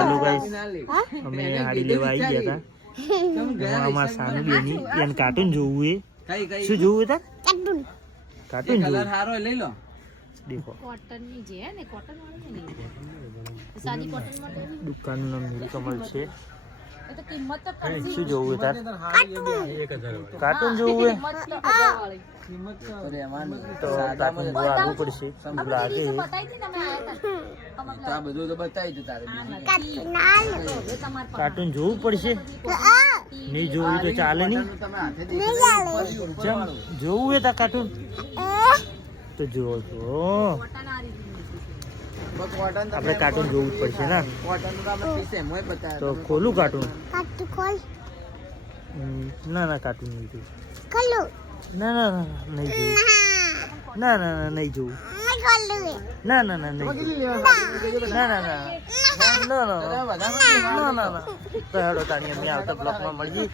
Hello guys, અમે આડી લેવા આવી ગયા હતા. આમાં સાનુ બેની એને કાર્ટૂન જોવું એ શું જોવું હતા? કાર્ટૂન જોવું. સારો લઈ લો. દેખો કોટન ની જે હે ને કોટન વાળી ને સાદી કોટન માટે દુકાનનું નામ નીલકમલ છે. એ તો કિંમત તો કરતી શું જોવું તાર? કાર્ટૂન જોવું હે તો કાર્ટૂન જોવા આગળ પડશે. લાગે બતાઈ દી તમે આયા હતા આ બધું તો બતાવી દે તારે. કાર્ટૂન જોવું પડશે. નહીં જોવું તો ચાલે નહીં. ચમ જોવું હે તા કાર્ટૂન તો જોવો છો. આપણે કાર્ટૂન જોવું જ પડશે ને. તો ખોલું કાર્ટૂન? ના ના કાર્ટૂન નહીં જોવું. ના ના ના નહીં જોવું. ના ના ના નહીં જોવું. ના ના ના નહીં જોવું. ના ના ના ના ના ના ના ના. તો હેડો તાણી અમે આવતા બ્લોકમાં મળીએ.